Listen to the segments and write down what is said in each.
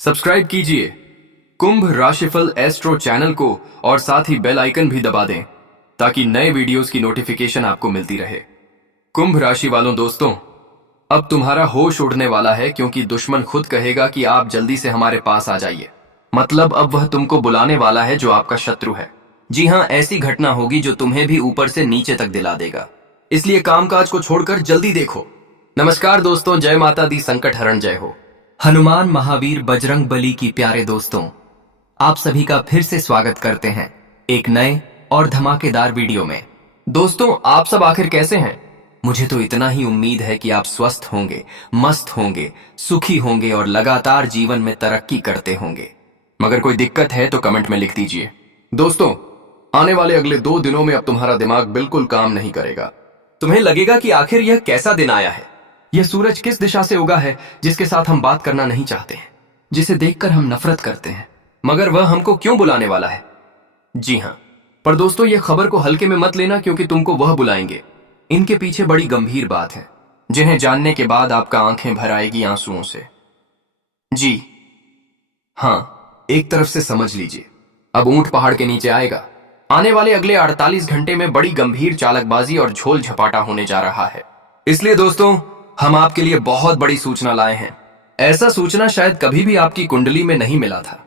Subscribe कीजिए कुंभ राशिफल astro channel को और साथ ही बेल आइकन भी दबा दें ताकि नए वीडियोस की नोटिफिकेशन आपको मिलती रहे। कुंभ राशि वालों दोस्तों, अब तुम्हारा होश उड़ने वाला है क्योंकि दुश्मन खुद कहेगा कि आप जल्दी से हमारे पास आ जाइए। मतलब अब वह तुमको बुलाने वाला है जो आपका शत्रु है। जी हाँ, ऐसी घटना होगी जो तुम्हें भी ऊपर से नीचे तक दिला देगा। इसलिए कामकाज को छोड़कर जल्दी देखो। नमस्कार दोस्तों, जय माता दी, संकट हरण जय हो। हनुमान महावीर बजरंग बली की प्यारे दोस्तों, आप सभी का फिर से स्वागत करते हैं एक नए और धमाकेदार वीडियो में। दोस्तों, आप सब आखिर कैसे हैं? मुझे तो इतना ही उम्मीद है कि आप स्वस्थ होंगे, मस्त होंगे, सुखी होंगे और लगातार जीवन में तरक्की करते होंगे। मगर कोई दिक्कत है तो कमेंट में लिख दीजिए। दोस्तों, आने वाले अगले 2 दिनों में अब तुम्हारा दिमाग बिल्कुल काम नहीं करेगा। तुम्हें लगेगा कि आखिर यह कैसा दिन आया है। यह सूरज किस दिशा से उगा है जिसके साथ हम बात करना नहीं चाहते हैं, जिसे देखकर हम नफरत करते हैं, मगर वह हमको क्यों बुलाने वाला है? जी हाँ, पर दोस्तों यह खबर को हल्के में मत लेना क्योंकि तुमको वह बुलाएंगे। इनके पीछे बड़ी गंभीर बात है जिन्हें जानने के बाद आपका आंखें भर आएगी आंसुओं से। जी हाँ, एक तरफ से समझ लीजिए, अब ऊंट पहाड़ के नीचे आएगा। आने वाले अगले 48 घंटे में बड़ी गंभीर चालकबाजी और झोल झपाटा होने जा रहा है। इसलिए दोस्तों, हम आपके लिए बहुत बड़ी सूचना लाए हैं। ऐसा सूचना शायद कभी भी आपकी कुंडली में नहीं मिला था,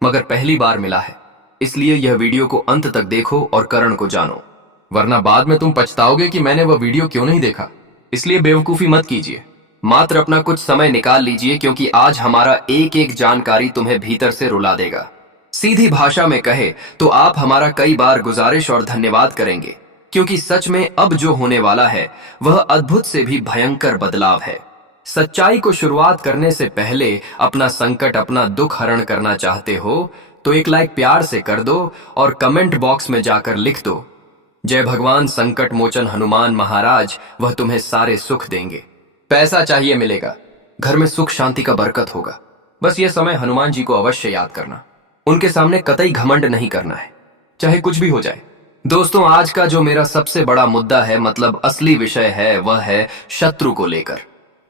मगर पहली बार मिला है। इसलिए यह वीडियो को अंत तक देखो और कारण को जानो, वरना बाद में तुम पछताओगे कि मैंने वह वीडियो क्यों नहीं देखा। इसलिए बेवकूफी मत कीजिए, मात्र अपना कुछ समय निकाल लीजिए क्योंकि आज हमारा एक एक जानकारी तुम्हें भीतर से रुला देगा। सीधी भाषा में कहे तो आप हमारा कई बार गुजारिश और धन्यवाद करेंगे क्योंकि सच में अब जो होने वाला है वह अद्भुत से भी भयंकर बदलाव है। सच्चाई को शुरुआत करने से पहले अपना संकट, अपना दुख हरण करना चाहते हो तो एक लाइक प्यार से कर दो और कमेंट बॉक्स में जाकर लिख दो, जय भगवान संकट मोचन हनुमान महाराज, वह तुम्हें सारे सुख देंगे। पैसा चाहिए मिलेगा, घर में सुख शांति का बरकत होगा। बस यह समय हनुमान जी को अवश्य याद करना, उनके सामने कतई घमंड नहीं करना है, चाहे कुछ भी हो जाए। दोस्तों, आज का जो मेरा सबसे बड़ा मुद्दा है, मतलब असली विषय है, वह है शत्रु को लेकर।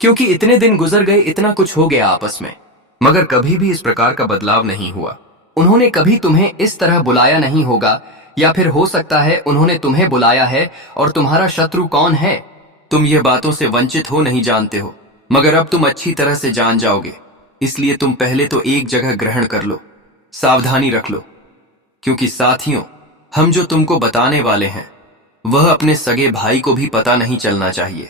क्योंकि इतने दिन गुजर गए, इतना कुछ हो गया आपस में, मगर कभी भी इस प्रकार का बदलाव नहीं हुआ। उन्होंने कभी तुम्हें इस तरह बुलाया नहीं होगा, या फिर हो सकता है उन्होंने तुम्हें बुलाया है और तुम्हारा शत्रु कौन है तुम ये बातों से वंचित हो नहीं जानते हो, मगर अब तुम अच्छी तरह से जान जाओगे। इसलिए तुम पहले तो एक जगह ग्रहण कर लो, सावधानी रख लो, क्योंकि साथियों, हम जो तुमको बताने वाले हैं वह अपने सगे भाई को भी पता नहीं चलना चाहिए,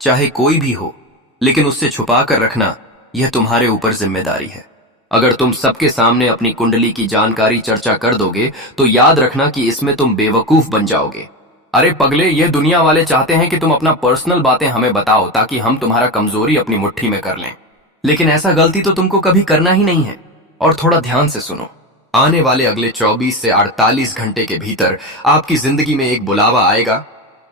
चाहे कोई भी हो, लेकिन उससे छुपा कर रखना यह तुम्हारे ऊपर जिम्मेदारी है। अगर तुम सबके सामने अपनी कुंडली की जानकारी चर्चा कर दोगे तो याद रखना कि इसमें तुम बेवकूफ बन जाओगे। अरे पगले, ये दुनिया वाले चाहते हैं कि तुम अपना पर्सनल बातें हमें बताओ ताकि हम तुम्हारा कमजोरी अपनी मुट्ठी में कर लें, लेकिन ऐसा गलती तो तुमको कभी करना ही नहीं है। और थोड़ा ध्यान से सुनो, आने वाले अगले 24 से 48 घंटे के भीतर आपकी जिंदगी में एक बुलावा आएगा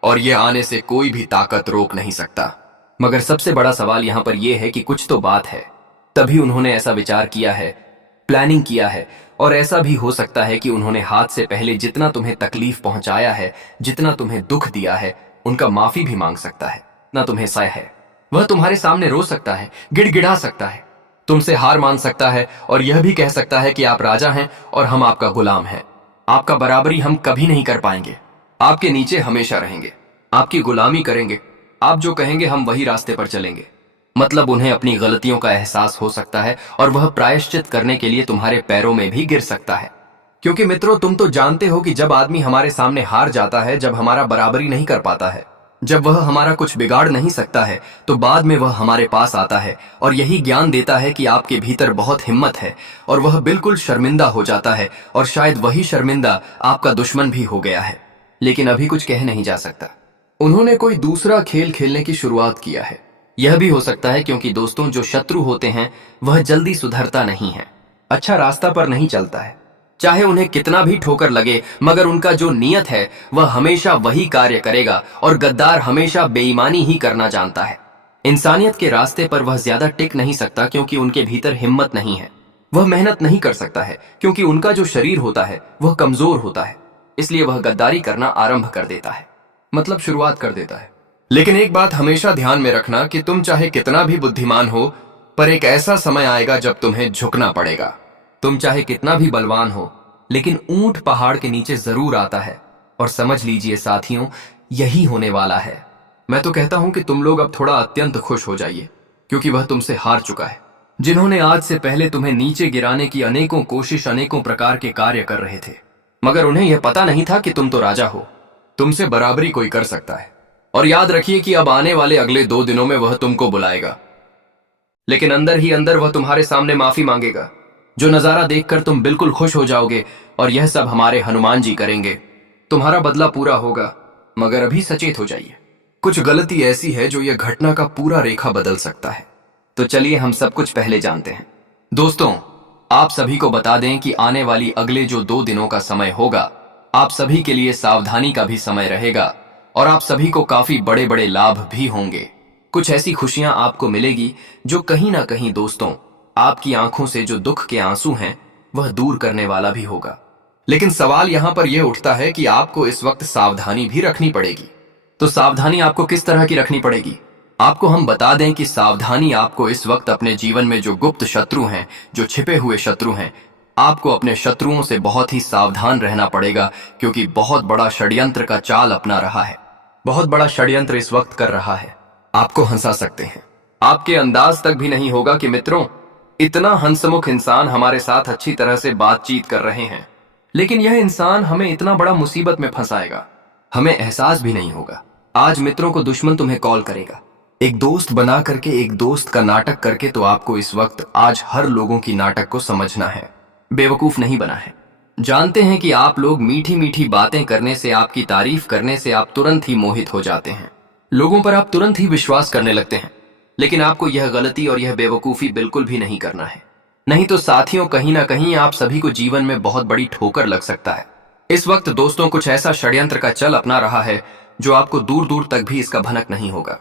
और यह आने से कोई भी ताकत रोक नहीं सकता। मगर सबसे बड़ा सवाल यहां पर यह है कि कुछ तो बात है, तभी उन्होंने ऐसा विचार किया है, प्लानिंग किया है। और ऐसा भी हो सकता है कि उन्होंने हाथ से पहले जितना तुम्हें तकलीफ पहुंचाया है, जितना तुम्हें दुख दिया है, उनका माफी भी मांग सकता है। ना तुम्हें सह है, वह तुम्हारे सामने रो सकता है, गिड़गिड़ा सकता है, तुमसे हार मान सकता है और यह भी कह सकता है कि आप राजा हैं और हम आपका गुलाम हैं। आपका बराबरी हम कभी नहीं कर पाएंगे, आपके नीचे हमेशा रहेंगे, आपकी गुलामी करेंगे, आप जो कहेंगे हम वही रास्ते पर चलेंगे। मतलब उन्हें अपनी गलतियों का एहसास हो सकता है और वह प्रायश्चित करने के लिए तुम्हारे पैरों में भी गिर सकता है। क्योंकि मित्रों, तुम तो जानते हो कि जब आदमी हमारे सामने हार जाता है, जब हमारा बराबरी नहीं कर पाता है, जब वह हमारा कुछ बिगाड़ नहीं सकता है, तो बाद में वह हमारे पास आता है और यही ज्ञान देता है कि आपके भीतर बहुत हिम्मत है, और वह बिल्कुल शर्मिंदा हो जाता है और शायद वही शर्मिंदा आपका दुश्मन भी हो गया है, लेकिन अभी कुछ कह नहीं जा सकता। उन्होंने कोई दूसरा खेल खेलने की शुरुआत किया है। यह भी हो सकता है क्योंकि दोस्तों, जो शत्रु होते हैं वह जल्दी सुधरता नहीं है, अच्छा रास्ता पर नहीं चलता है। चाहे उन्हें कितना भी ठोकर लगे, मगर उनका जो नियत है वह हमेशा वही कार्य करेगा, और गद्दार हमेशा बेईमानी ही करना जानता है। इंसानियत के रास्ते पर वह ज्यादा टिक नहीं सकता क्योंकि उनके भीतर हिम्मत नहीं है। वह मेहनत नहीं कर सकता है क्योंकि उनका जो शरीर होता है वह कमजोर होता है। इसलिए वह गद्दारी करना आरंभ कर देता है, मतलब शुरुआत कर देता है। लेकिन एक बात हमेशा ध्यान में रखना कि तुम चाहे कितना भी बुद्धिमान हो, पर एक ऐसा समय आएगा जब तुम्हें झुकना पड़ेगा। तुम चाहे कितना भी बलवान हो, लेकिन ऊंट पहाड़ के नीचे जरूर आता है। और समझ लीजिए साथियों, यही होने वाला है। मैं तो कहता हूं कि तुम लोग अब थोड़ा अत्यंत खुश हो जाइए, क्योंकि वह तुमसे हार चुका है। जिन्होंने आज से पहले तुम्हें नीचे गिराने की अनेकों कोशिश, अनेकों प्रकार के कार्य कर रहे थे, मगर उन्हें यह पता नहीं था कि तुम तो राजा हो, तुमसे बराबरी कोई कर सकता है। और याद रखिए कि अब आने वाले अगले 2 दिनों में वह तुमको बुलाएगा, लेकिन अंदर ही अंदर वह तुम्हारे सामने माफी मांगेगा, जो नजारा देखकर तुम बिल्कुल खुश हो जाओगे। और यह सब हमारे हनुमान जी करेंगे। तुम्हारा बदला पूरा होगा, मगर अभी सचेत हो जाइए। कुछ गलती ऐसी है जो यह घटना का पूरा रेखा बदल सकता है। तो चलिए हम सब कुछ पहले जानते हैं। दोस्तों, आप सभी को बता दें कि आने वाली अगले जो 2 दिनों का समय होगा, आप सभी के लिए सावधानी का भी समय रहेगा और आप सभी को काफी बड़े बड़े लाभ भी होंगे। कुछ ऐसी खुशियां आपको मिलेगी जो कहीं ना कहीं दोस्तों, आपकी आंखों से जो दुख के आंसू हैं वह दूर करने वाला भी होगा। लेकिन सवाल यहां पर यह उठता है कि आपको इस वक्त सावधानी भी रखनी पड़ेगी। तो सावधानी आपको किस तरह की रखनी पड़ेगी? आपको हम बता दें कि सावधानी आपको इस वक्त अपने जीवन में जो गुप्त शत्रु हैं, जो छिपे हुए शत्रु हैं, आपको अपने शत्रुओं से बहुत ही सावधान रहना पड़ेगा, क्योंकि बहुत बड़ा षड्यंत्र का चाल अपना रहा है। बहुत बड़ा षड्यंत्र इस वक्त कर रहा है। आपको हंसा सकते हैं, आपके अंदाज तक भी नहीं होगा कि मित्रों, इतना हंसमुख इंसान हमारे साथ अच्छी तरह से बातचीत कर रहे हैं, लेकिन यह इंसान हमें इतना बड़ा मुसीबत में फंसाएगा, हमें एहसास भी नहीं होगा। आज मित्रों को दुश्मन तुम्हें कॉल करेगा, एक दोस्त बना करके, एक दोस्त का नाटक करके। तो आपको इस वक्त आज हर लोगों की नाटक को समझना है, बेवकूफ नहीं बना है। जानते हैं कि आप लोग मीठी मीठी बातें करने से, आपकी तारीफ करने से आप तुरंत ही मोहित हो जाते हैं, लोगों पर आप तुरंत ही विश्वास करने लगते हैं। लेकिन आपको यह गलती और यह बेवकूफी बिल्कुल भी नहीं करना है, नहीं तो साथियों कहीं ना कहीं आप सभी को जीवन में बहुत बड़ी ठोकर लग सकता है। इस वक्त दोस्तों कुछ ऐसा षड्यंत्र का चल अपना रहा है जो आपको दूर दूर तक भी इसका भनक नहीं होगा,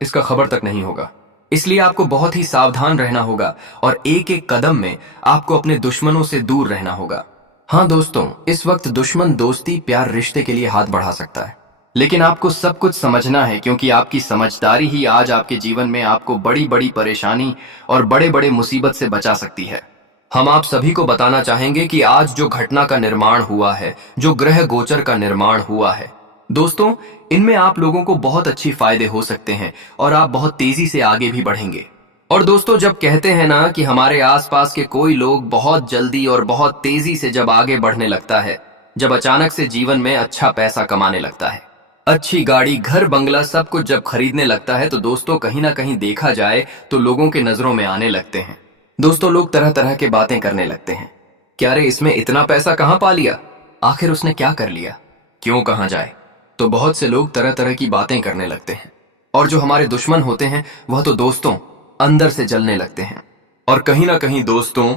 इसका खबर तक नहीं होगा। इसलिए आपको बहुत ही सावधान रहना होगा और एक एक कदम में आपको अपने दुश्मनों से दूर रहना होगा। हाँ दोस्तों, इस वक्त दुश्मन दोस्ती, प्यार, रिश्ते के लिए हाथ बढ़ा सकता है, लेकिन आपको सब कुछ समझना है, क्योंकि आपकी समझदारी ही आज आपके जीवन में आपको बड़ी बड़ी परेशानी और बड़े बड़े मुसीबत से बचा सकती है। हम आप सभी को बताना चाहेंगे कि आज जो घटना का निर्माण हुआ है, जो ग्रह गोचर का निर्माण हुआ है दोस्तों, इनमें आप लोगों को बहुत अच्छी फायदे हो सकते हैं और आप बहुत तेजी से आगे भी बढ़ेंगे। और दोस्तों, जब कहते हैं ना कि हमारे आसपास के कोई लोग बहुत जल्दी और बहुत तेजी से जब आगे बढ़ने लगता है, जब अचानक से जीवन में अच्छा पैसा कमाने लगता है, अच्छी गाड़ी, घर, बंगला, सब कुछ जब खरीदने लगता है, तो दोस्तों कहीं ना कहीं देखा जाए तो लोगों के नजरों में आने लगते हैं। दोस्तों, लोग तरह तरह के बातें करने लगते हैं, क्या रे इसमें इतना पैसा कहां पा लिया, आखिर उसने क्या कर लिया, क्यों कहां जाए। तो बहुत से लोग तरह तरह की बातें करने लगते हैं, और जो हमारे दुश्मन होते हैं वह तो दोस्तों अंदर से जलने लगते हैं। और कहीं ना कहीं दोस्तों,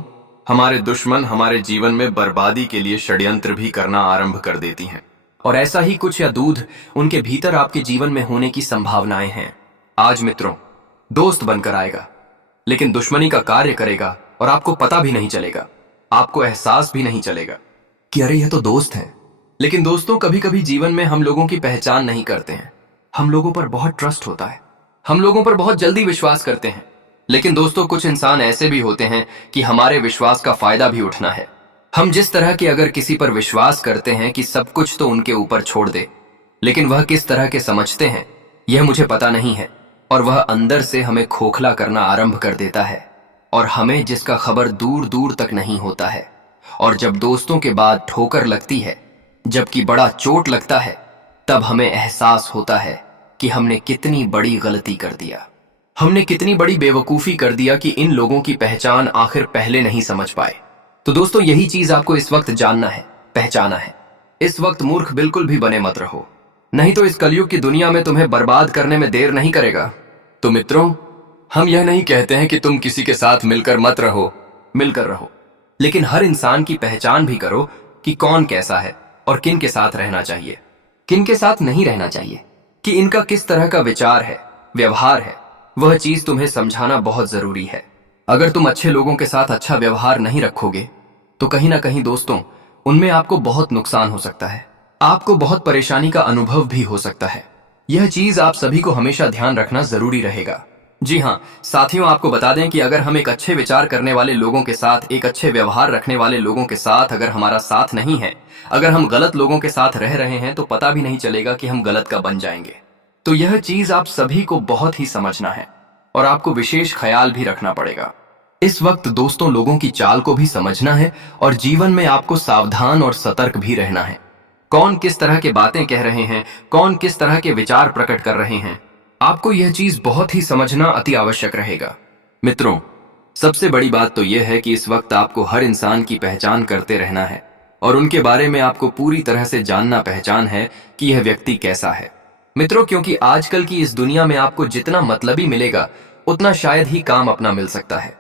हमारे दुश्मन हमारे जीवन में बर्बादी के लिए षड्यंत्र भी करना आरंभ कर देती हैं। और ऐसा ही कुछ या दूध उनके भीतर आपके जीवन में होने की संभावनाएं हैं। आज मित्रों, दोस्त बनकर आएगा, लेकिन दुश्मनी का कार्य करेगा और आपको पता भी नहीं चलेगा, आपको एहसास भी नहीं चलेगा कि अरे यह तो दोस्त है। लेकिन दोस्तों, कभी कभी जीवन में हम लोगों की पहचान नहीं करते हैं, हम लोगों पर बहुत ट्रस्ट होता है, हम लोगों पर बहुत जल्दी विश्वास करते हैं। लेकिन दोस्तों, कुछ इंसान ऐसे भी होते हैं कि हमारे विश्वास का फायदा भी उठना है। हम जिस तरह के अगर किसी पर विश्वास करते हैं कि सब कुछ तो उनके ऊपर छोड़ दे, लेकिन वह किस तरह के समझते हैं यह मुझे पता नहीं है, और वह अंदर से हमें खोखला करना आरंभ कर देता है, और हमें जिसका खबर दूर दूर तक नहीं होता है। और जब दोस्तों के बाद ठोकर लगती है, जबकि बड़ा चोट लगता है, तब हमें एहसास होता है कि हमने कितनी बड़ी गलती कर दिया, हमने कितनी बड़ी बेवकूफी कर दिया कि इन लोगों की पहचान आखिर पहले नहीं समझ पाए। तो दोस्तों, यही चीज आपको इस वक्त जानना है, पहचाना है। इस वक्त मूर्ख बिल्कुल भी बने मत रहो, नहीं तो इस कलयुग की दुनिया में तुम्हें बर्बाद करने में देर नहीं करेगा। तो मित्रों, हम यह नहीं कहते हैं कि तुम किसी के साथ मिलकर मत रहो, मिलकर रहो, लेकिन हर इंसान की पहचान भी करो कि कौन कैसा है और किन के साथ रहना चाहिए, किन के साथ नहीं रहना चाहिए, कि इनका किस तरह का विचार है, व्यवहार है। वह चीज तुम्हें समझाना बहुत जरूरी है। अगर तुम अच्छे लोगों के साथ अच्छा व्यवहार नहीं रखोगे तो कहीं ना कहीं दोस्तों, उनमें आपको बहुत नुकसान हो सकता है, आपको बहुत परेशानी का अनुभव भी हो सकता है। यह चीज आप सभी को हमेशा ध्यान रखना जरूरी रहेगा। जी हाँ साथियों, आपको बता दें कि अगर हम एक अच्छे विचार करने वाले लोगों के साथ, एक अच्छे व्यवहार रखने वाले लोगों के साथ अगर हमारा साथ नहीं है, अगर हम गलत लोगों के साथ रह रहे हैं तो पता भी नहीं चलेगा कि हम गलत का बन जाएंगे। तो यह चीज आप सभी को बहुत ही समझना है और आपको विशेष ख्याल भी रखना पड़ेगा। इस वक्त दोस्तों लोगों की चाल को भी समझना है और जीवन में आपको सावधान और सतर्क भी रहना है। कौन किस तरह के बातें कह रहे हैं, कौन किस तरह के विचार प्रकट कर रहे हैं, आपको यह चीज बहुत ही समझना अति आवश्यक रहेगा। मित्रों, सबसे बड़ी बात तो यह है कि इस वक्त आपको हर इंसान की पहचान करते रहना है और उनके बारे में आपको पूरी तरह से जानना पहचान है कि यह व्यक्ति कैसा है। मित्रों, क्योंकि आजकल की इस दुनिया में आपको जितना मतलबी मिलेगा उतना शायद ही काम अपना मिल सकता है।